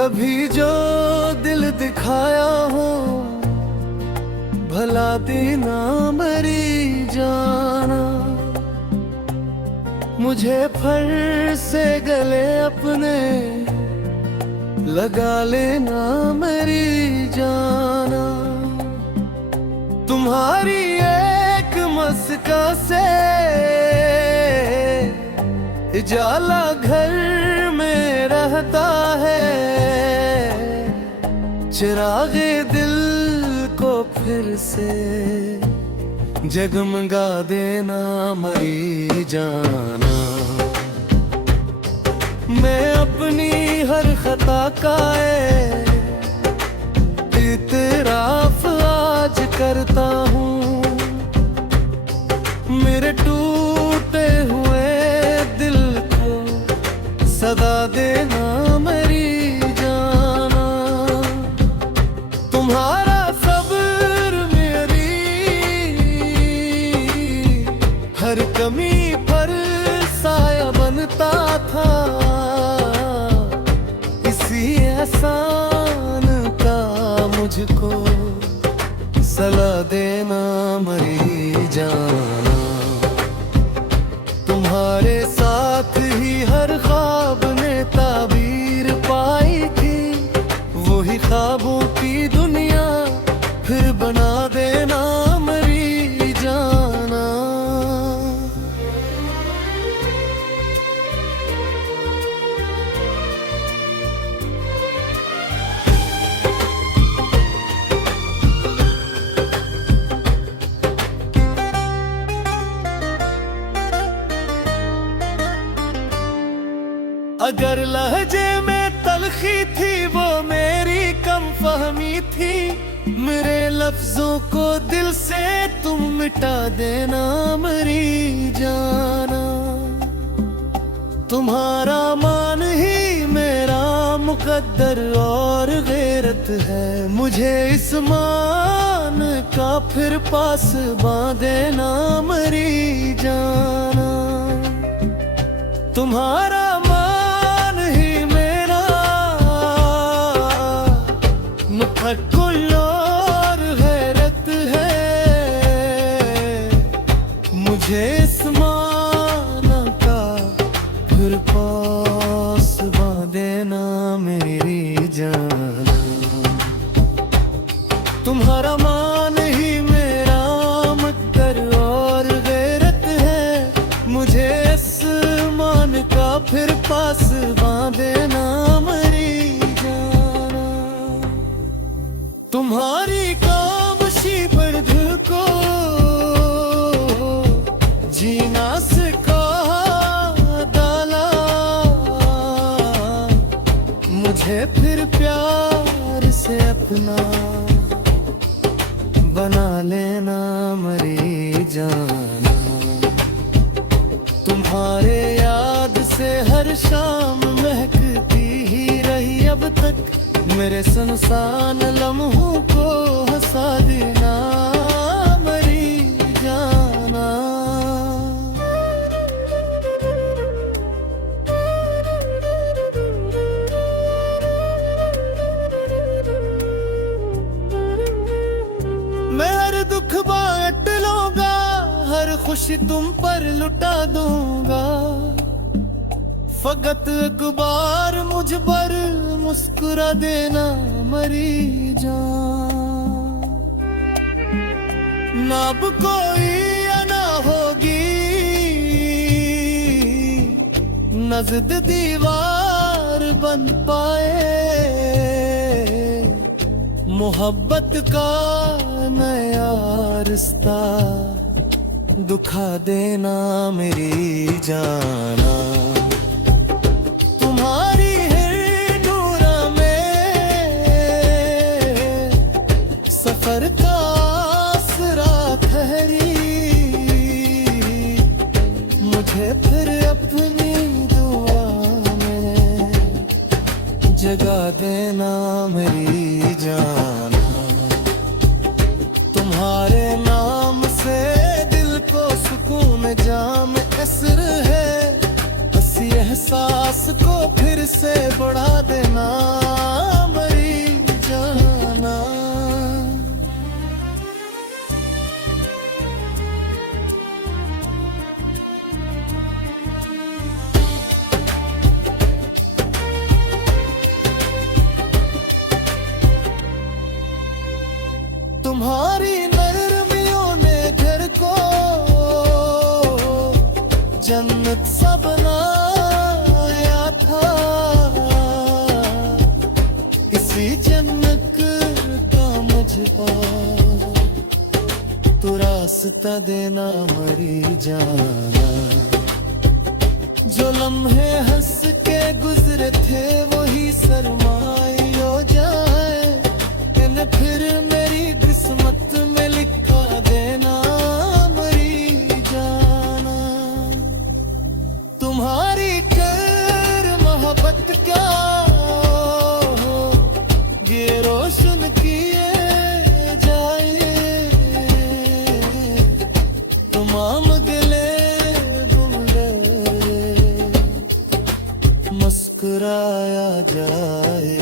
कभी जो दिल दिखाया हो भला देना मरी जाना, मुझे फर से गले अपने लगा लेना मेरी जाना। तुम्हारी एक मस्का से उजाला घर में रहता है, चिरागे दिल को फिर से जगमगा देना मरी जाना। मैं अपनी हर खता का इतराफ आज करता हूँ, मेरे टूटे हुए दिल को सदा देना मेरी जाना। तुम्हारा सब्र मेरी हर कमी पर साया बनता था, इसी एहसान का मुझको सला देना मरी जाना। तुम्हारे साथ ही हर ख्वाब ने ताबीर पाई थी, वही ख्वाबों की दुनिया फिर बना देना मरी जाना। अगर लहजे में तलखी थी वो मेरी कम फहमी थी, मेरे लफ्जों को दिल से तुम मिटा देना मरी जाना। तुम्हारा मान ही मेरा मुकद्दर और गैरत है, मुझे इस मान का फिर पास बांधना मरी जाना। तुम्हारा कोई और गैरत है, मुझे इस माना का फिर पास बांधना मेरी जाना। तुम्हारा मान ही मेरा मुकद्दर और गैरत है, मुझे इस मान का फिर पास बांधना मेरी। तुम्हारी खामोशी पर दिल को जीना सिखा डाला, मुझे फिर प्यार से अपना बना लेना मरी जाना। तुम्हारे याद से हर शाम महकती ही रही अब तक, मेरे सुनसान लम्हों को हंसा देना मरी जाना। मैं हर दुख बांट लूंगा, हर खुशी तुम पर लुटा दूंगा, फकत एक बार मुझ पर मुस्कुरा देना मरी जान। ना अब कोई ना होगी न जिद दीवार बन पाए, मोहब्बत का नया रिश्ता दुखा देना मेरी जाना। तुम्हारी है नूरा में सफर का आसरा ठहरी, मुझे फिर अपनी दुआ में जगा देना मेरी जाना। तुम्हारे नाम से दिल को सुकून जाम असर है, हंसी एहसास को फिर से बढ़ा देना। जन्नत सा बनाया था, इसी जन्नत का मजबा तो रास्ता देना मरी जाना। जो लम्हे हंस के गुजरे थे वही सरमाए हो जाए, इन्हें फिर मेरी किस्मत में लिखा देना मरी जाना। तुम्हारी कर मोहब्बत क्या हो ये रोशन किए जाए, तमाम गिले बुले मुस्कुराया जाए।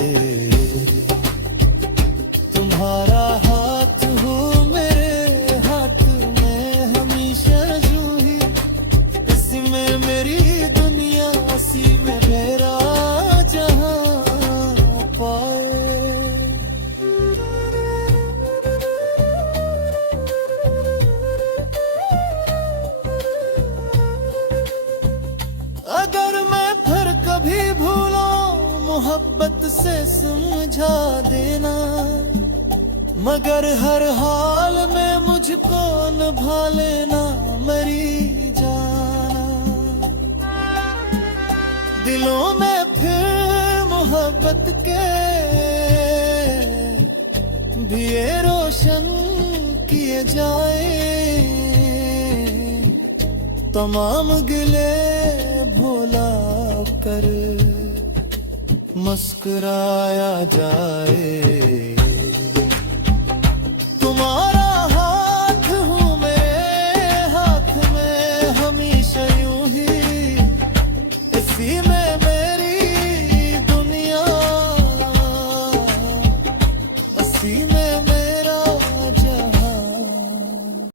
तुम्हारा हाथ हो मेरे हाथ में हमेशा जूही, इसी में मेरी दुनिया इसी में मेरा जहां पाए। अगर मैं फिर कभी भूलूं मोहब्बत से समझा देना, मगर हर हाल में मुझको निभा लेना मरी जाना। दिलों में फिर मोहब्बत के भी ये रोशन किए जाए, तमाम गिले भुला कर मुस्कुराया जाए।